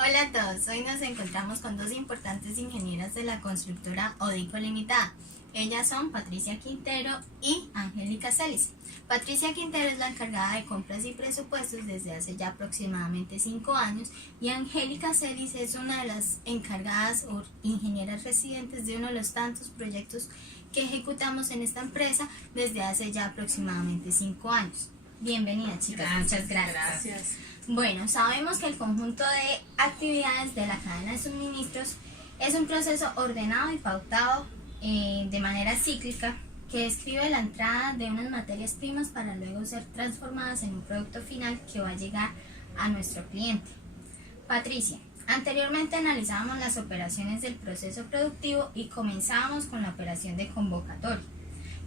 Hola a todos, hoy nos encontramos con dos importantes ingenieras de la constructora Odico Limitada. Ellas son Patricia Quintero y Angélica Celis. Patricia Quintero es la encargada de compras y presupuestos desde hace ya aproximadamente 5 años y Angélica Celis es una de las encargadas o ingenieras residentes de uno de los tantos proyectos que ejecutamos en esta empresa desde hace ya aproximadamente 5 años. Bienvenidas, chicas. Muchas gracias. Bueno, sabemos que el conjunto de actividades de la cadena de suministros es un proceso ordenado y pautado de manera cíclica que describe la entrada de unas materias primas para luego ser transformadas en un producto final que va a llegar a nuestro cliente. Patricia, anteriormente analizábamos las operaciones del proceso productivo y comenzábamos con la operación de convocatoria.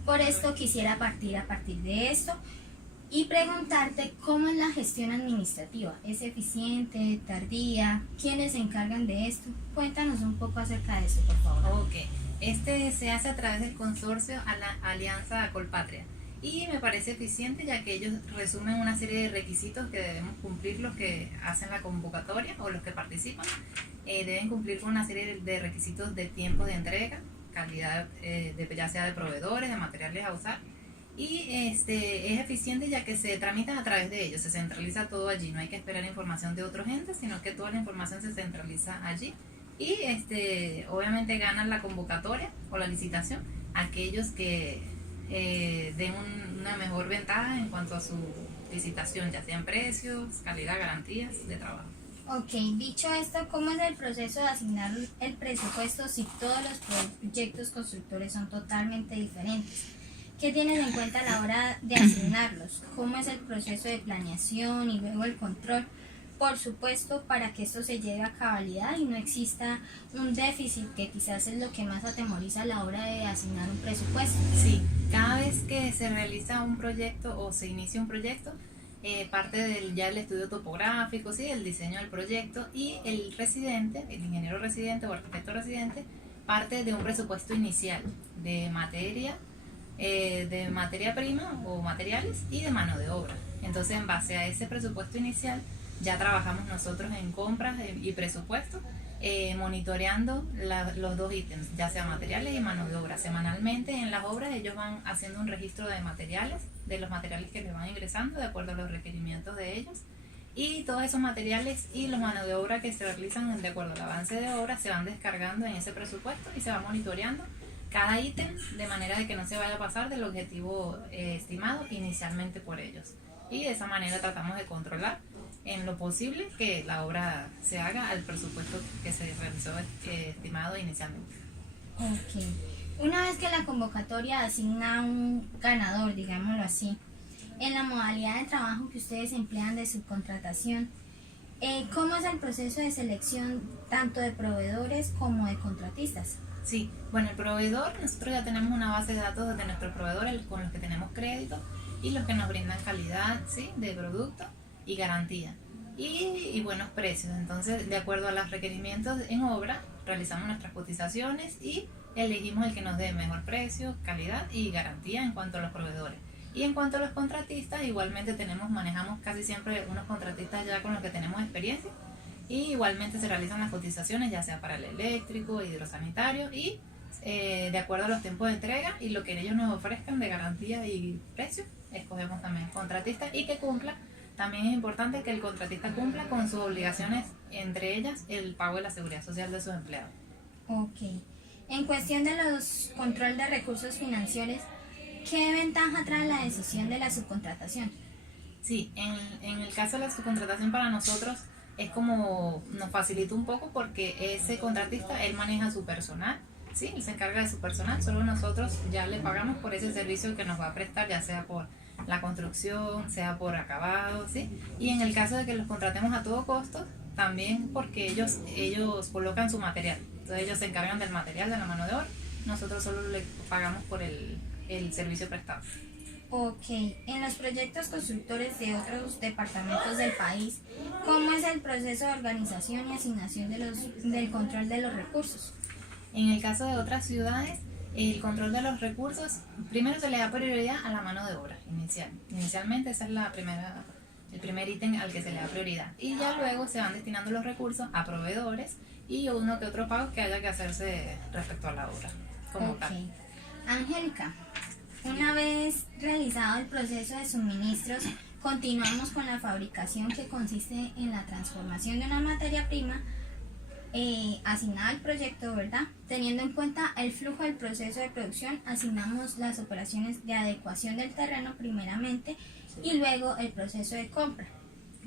Por esto quisiera partir de esto y preguntarte cómo es la gestión administrativa. ¿Es eficiente, tardía? ¿Quiénes se encargan de esto? Cuéntanos un poco acerca de esto, por favor. Ok, este se hace a través del consorcio a la Alianza Colpatria y me parece eficiente ya que ellos resumen una serie de requisitos que debemos cumplir los que hacen la convocatoria o los que participan. Deben cumplir con una serie de requisitos de tiempo de entrega, calidad ya sea de proveedores, de materiales a usar. Y es eficiente ya que se tramitan a través de ellos, se centraliza todo allí, no hay que esperar información de otros entes, sino que toda la información se centraliza allí y obviamente ganan la convocatoria o la licitación aquellos que den una mejor ventaja en cuanto a su licitación, ya sean precios, calidad, garantías de trabajo. Ok, dicho esto, ¿cómo es el proceso de asignar el presupuesto si todos los proyectos constructores son totalmente diferentes? ¿Qué tienen en cuenta a la hora de asignarlos? ¿Cómo es el proceso de planeación y luego el control? Por supuesto, para que esto se lleve a cabalidad y no exista un déficit, que quizás es lo que más atemoriza a la hora de asignar un presupuesto. Sí, cada vez que se realiza un proyecto o se inicia un proyecto, parte del ya el estudio topográfico, ¿sí? El diseño del proyecto y el residente, el ingeniero residente o arquitecto residente, parte de un presupuesto inicial de materia prima o materiales y de mano de obra. Entonces, en base a ese presupuesto inicial, ya trabajamos nosotros en compras y presupuesto, monitoreando los dos ítems, ya sea materiales y mano de obra. Semanalmente en las obras ellos van haciendo un registro de materiales, de los materiales que les van ingresando de acuerdo a los requerimientos de ellos. Y todos esos materiales y los mano de obra que se realizan de acuerdo al avance de obra se van descargando en ese presupuesto y se va monitoreando cada ítem de manera de que no se vaya a pasar del objetivo estimado inicialmente por ellos. Y de esa manera tratamos de controlar en lo posible que la obra se haga al presupuesto que se realizó estimado inicialmente. Ok. Una vez que la convocatoria asigna un ganador, digámoslo así, en la modalidad de trabajo que ustedes emplean de subcontratación, ¿cómo es el proceso de selección tanto de proveedores como de contratistas? Sí, bueno, el proveedor, nosotros ya tenemos una base de datos de nuestros proveedores con los que tenemos crédito y los que nos brindan calidad, ¿sí? De producto y garantía y buenos precios. Entonces, de acuerdo a los requerimientos en obra, realizamos nuestras cotizaciones y elegimos el que nos dé mejor precio, calidad y garantía en cuanto a los proveedores. Y en cuanto a los contratistas, igualmente manejamos casi siempre unos contratistas ya con los que tenemos experiencia. Y igualmente se realizan las cotizaciones ya sea para el eléctrico, hidrosanitario y de acuerdo a los tiempos de entrega y lo que ellos nos ofrezcan de garantía y precio, escogemos también contratistas y que cumpla. También es importante que el contratista cumpla con sus obligaciones, entre ellas el pago de la seguridad social de sus empleados. Ok. En cuestión de los control de recursos financieros, ¿qué ventaja trae la decisión de la subcontratación? Sí, en el caso de la subcontratación para nosotros es como nos facilita un poco porque ese contratista, él maneja su personal, ¿sí? Él se encarga de su personal, solo nosotros ya le pagamos por ese servicio que nos va a prestar, ya sea por la construcción, sea por acabado, ¿sí? Y en el caso de que los contratemos a todo costo, también porque ellos colocan su material, entonces ellos se encargan del material, de la mano de obra, nosotros solo le pagamos por el servicio prestado. Ok, en los proyectos constructores de otros departamentos del país, ¿cómo es el proceso de organización y asignación del control de los recursos? En el caso de otras ciudades, el control de los recursos, primero se le da prioridad a la mano de obra inicial. Inicialmente esa es la primera el primer ítem al que se le da prioridad. Y ya luego se van destinando los recursos a proveedores y uno que otro pago que haya que hacerse respecto a la obra como tal. Angélica, una vez realizado el proceso de suministros, continuamos con la fabricación, que consiste en la transformación de una materia prima asignada al proyecto, ¿verdad? Teniendo en cuenta el flujo del proceso de producción, asignamos las operaciones de adecuación del terreno primeramente y luego el proceso de compra.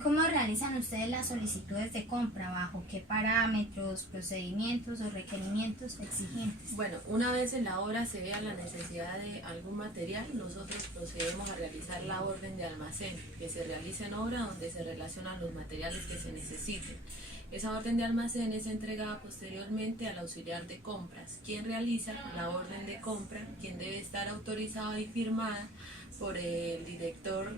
¿Cómo realizan ustedes las solicitudes de compra? ¿Bajo qué parámetros, procedimientos o requerimientos exigentes? Bueno, una vez en la obra se vea la necesidad de algún material, nosotros procedemos a realizar la orden de almacén, que se realiza en obra donde se relacionan los materiales que se necesiten. Esa orden de almacén es entregada posteriormente al auxiliar de compras, quien realiza la orden de compra, quien debe estar autorizada y firmada por el director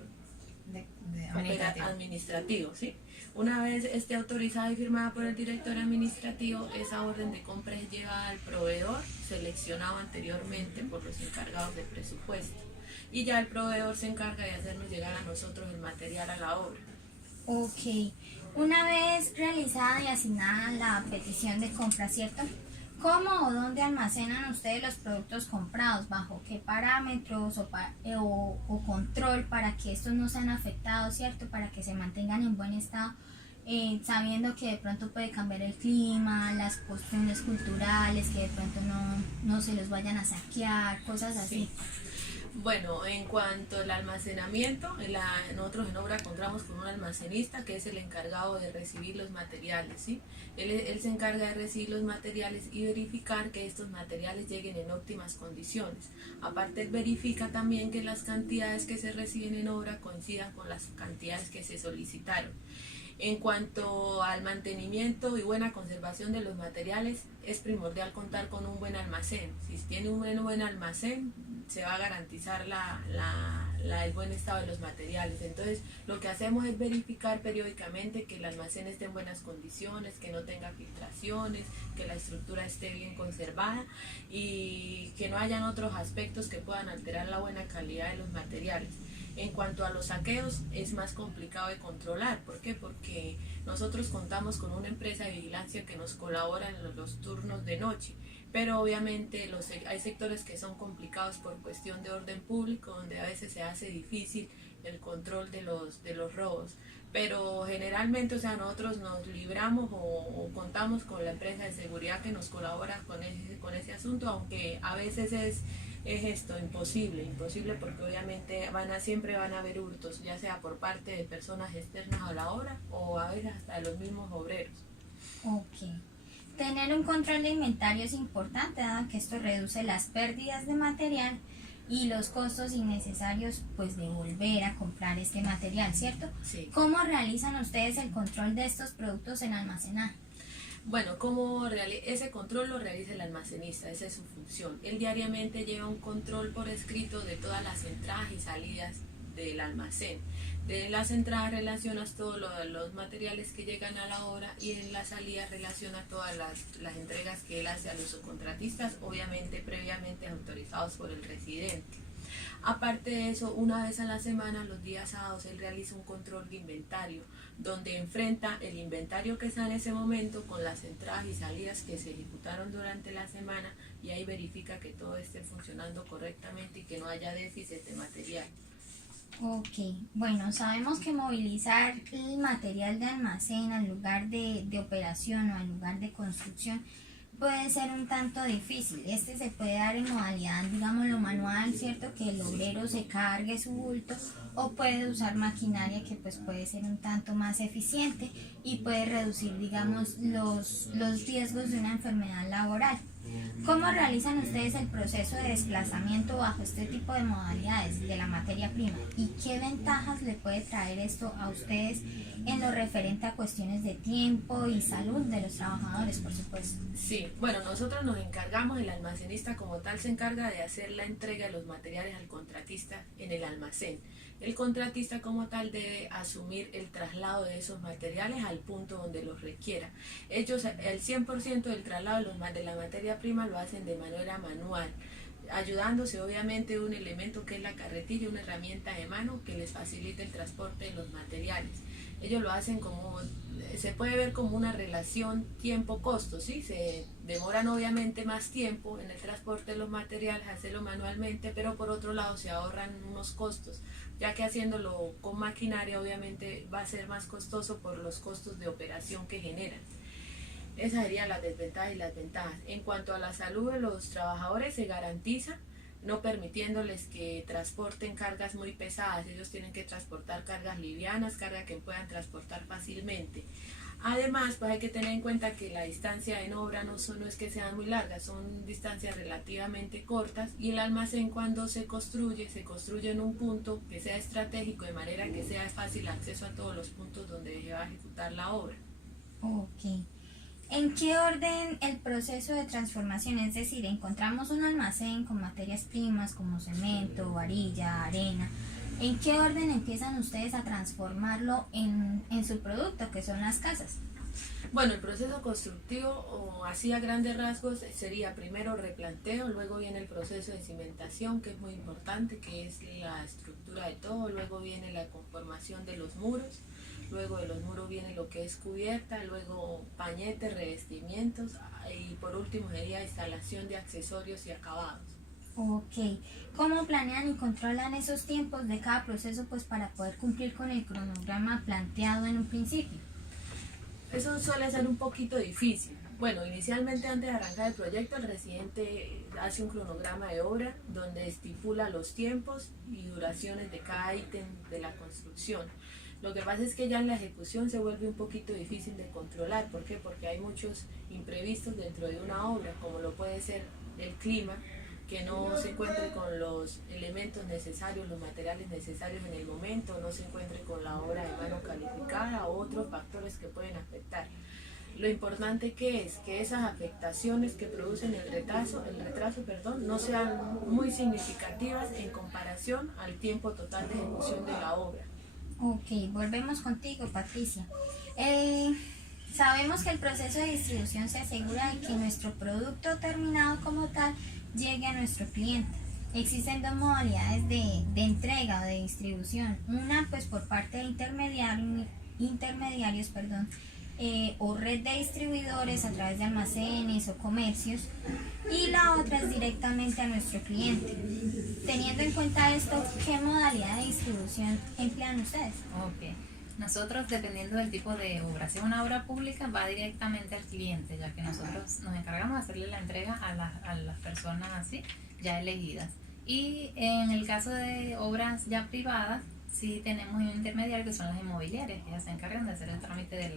administrativo, ¿sí? Una vez esté autorizada y firmada por el director administrativo, esa orden de compra es llevada al proveedor seleccionado anteriormente por los encargados del presupuesto, y ya el proveedor se encarga de hacernos llegar a nosotros el material a la obra. Ok, una vez realizada y asignada la petición de compra, ¿cierto? ¿Cómo o dónde almacenan ustedes los productos comprados? ¿Bajo qué parámetros o control para que estos no sean afectados, ¿cierto? Para que se mantengan en buen estado, sabiendo que de pronto puede cambiar el clima, las cuestiones culturales, que de pronto no se los vayan a saquear, cosas así. Sí. Bueno, en cuanto al almacenamiento, nosotros en obra contamos con un almacenista que es el encargado de recibir los materiales, ¿sí? Él se encarga de recibir los materiales y verificar que estos materiales lleguen en óptimas condiciones. Aparte, él verifica también que las cantidades que se reciben en obra coincidan con las cantidades que se solicitaron. En cuanto al mantenimiento y buena conservación de los materiales, es primordial contar con un buen almacén. Si tiene un buen almacén, se va a garantizar el buen estado de los materiales. Entonces, lo que hacemos es verificar periódicamente que el almacén esté en buenas condiciones, que no tenga filtraciones, que la estructura esté bien conservada y que no hayan otros aspectos que puedan alterar la buena calidad de los materiales. En cuanto a los saqueos, es más complicado de controlar. ¿Por qué? Porque nosotros contamos con una empresa de vigilancia que nos colabora en los turnos de noche, pero obviamente hay sectores que son complicados por cuestión de orden público, donde a veces se hace difícil el control de los robos. Pero generalmente, o sea, nosotros nos libramos o contamos con la empresa de seguridad que nos colabora con ese asunto, aunque a veces es esto imposible porque obviamente siempre van a haber hurtos, ya sea por parte de personas externas a la obra o a veces hasta de los mismos obreros. Ok. Tener un control de inventario es importante, dado que esto reduce las pérdidas de material y los costos innecesarios pues de volver a comprar este material, ¿cierto? Sí. ¿Cómo realizan ustedes el control de estos productos en almacenaje? Bueno, ese control lo realiza el almacenista, esa es su función. Él diariamente lleva un control por escrito de todas las entradas y salidas del almacén. De las entradas relacionas todos los materiales que llegan a la obra y en las salidas relaciona todas las entregas que él hace a los subcontratistas, obviamente previamente autorizados por el residente. Aparte de eso, una vez a la semana, los días sábados, él realiza un control de inventario, donde enfrenta el inventario que está en ese momento con las entradas y salidas que se ejecutaron durante la semana y ahí verifica que todo esté funcionando correctamente y que no haya déficit de material. Ok, bueno, sabemos que movilizar el material de almacén al lugar de operación o al lugar de construcción puede ser un tanto difícil. Este se puede dar en modalidad, digámoslo, manual, ¿cierto? Que el obrero se cargue su bulto, o puede usar maquinaria que pues puede ser un tanto más eficiente y puede reducir, digamos, los riesgos de una enfermedad laboral. ¿Cómo realizan ustedes el proceso de desplazamiento bajo este tipo de modalidades de la materia prima? ¿Y qué ventajas le puede traer esto a ustedes en lo referente a cuestiones de tiempo y salud de los trabajadores, por supuesto? Sí, bueno, nosotros nos encargamos, el almacenista como tal se encarga de hacer la entrega de los materiales al contratista en el almacén. El contratista como tal debe asumir el traslado de esos materiales al punto donde los requiera. Ellos, el 100% del traslado de la materia prima lo hacen de manera manual. ayudándose obviamente de un elemento que es la carretilla, una herramienta de mano que les facilita el transporte de los materiales. Ellos lo hacen como, se puede ver como una relación tiempo-costo, ¿sí? Se demoran obviamente más tiempo en el transporte de los materiales, hacerlo manualmente, pero por otro lado se ahorran unos costos, ya que haciéndolo con maquinaria obviamente va a ser más costoso por los costos de operación que generan. Esas serían las desventajas y las ventajas. En cuanto a la salud de los trabajadores, se garantiza no permitiéndoles que transporten cargas muy pesadas. Ellos tienen que transportar cargas livianas, cargas que puedan transportar fácilmente. Además, pues hay que tener en cuenta que la distancia en obra no es que sean muy largas, son distancias relativamente cortas, y el almacén cuando se construye en un punto que sea estratégico, de manera que sea de fácil acceso a todos los puntos donde se va a ejecutar la obra. Ok. ¿En qué orden el proceso de transformación? Es decir, encontramos un almacén con materias primas como cemento, varilla, arena. ¿En qué orden empiezan ustedes a transformarlo en su producto, que son las casas? Bueno, el proceso constructivo, o así a grandes rasgos, sería primero replanteo, luego viene el proceso de cimentación, que es muy importante, que es la estructura de todo, luego viene la conformación de los muros, luego de los muros viene lo que es cubierta, luego pañetes, revestimientos, y por último sería instalación de accesorios y acabados. Ok. ¿Cómo planean y controlan esos tiempos de cada proceso, pues para poder cumplir con el cronograma planteado en un principio? Eso suele ser un poquito difícil. Bueno, inicialmente antes de arrancar el proyecto, el residente hace un cronograma de obra donde estipula los tiempos y duraciones de cada ítem de la construcción. Lo que pasa es que ya en la ejecución se vuelve un poquito difícil de controlar. ¿Por qué? Porque hay muchos imprevistos dentro de una obra, como lo puede ser el clima, que no se encuentre con los elementos necesarios, los materiales necesarios en el momento, no se encuentre con la obra de mano calificada o otros factores que pueden afectar. Lo importante que es que esas afectaciones que producen el retraso, no sean muy significativas en comparación al tiempo total de ejecución de la obra. Ok, volvemos contigo, Patricia. Sabemos que el proceso de distribución se asegura de que nuestro producto terminado como tal llegue a nuestro cliente. Existen dos modalidades de entrega o de distribución. Una, pues por parte de intermediarios, o red de distribuidores a través de almacenes o comercios, y la otra es directamente a nuestro cliente. Teniendo en cuenta esto, ¿qué modalidad de distribución emplean ustedes? Ok. Nosotros, dependiendo del tipo de obra, si es una obra pública, va directamente al cliente, ya que nosotros nos encargamos de hacerle la entrega a las personas así, ya elegidas. Y en el caso de obras ya privadas, sí tenemos un intermediario que son las inmobiliarias, que ya se encargan de hacer el trámite de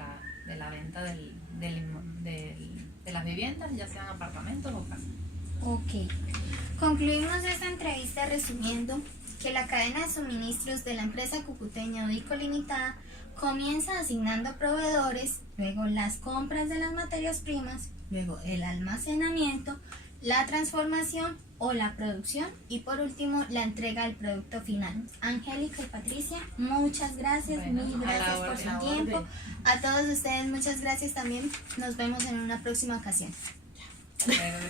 la venta de las viviendas, ya sean apartamentos o casas. Ok. Concluimos esta entrevista resumiendo que la cadena de suministros de la empresa cucuteña Odico Limitada comienza asignando proveedores, luego las compras de las materias primas, luego el almacenamiento, la transformación o la producción y por último la entrega del producto final. Angélica y Patricia, muchas gracias, mil gracias por su tiempo. A todos ustedes muchas gracias también. Nos vemos en una próxima ocasión.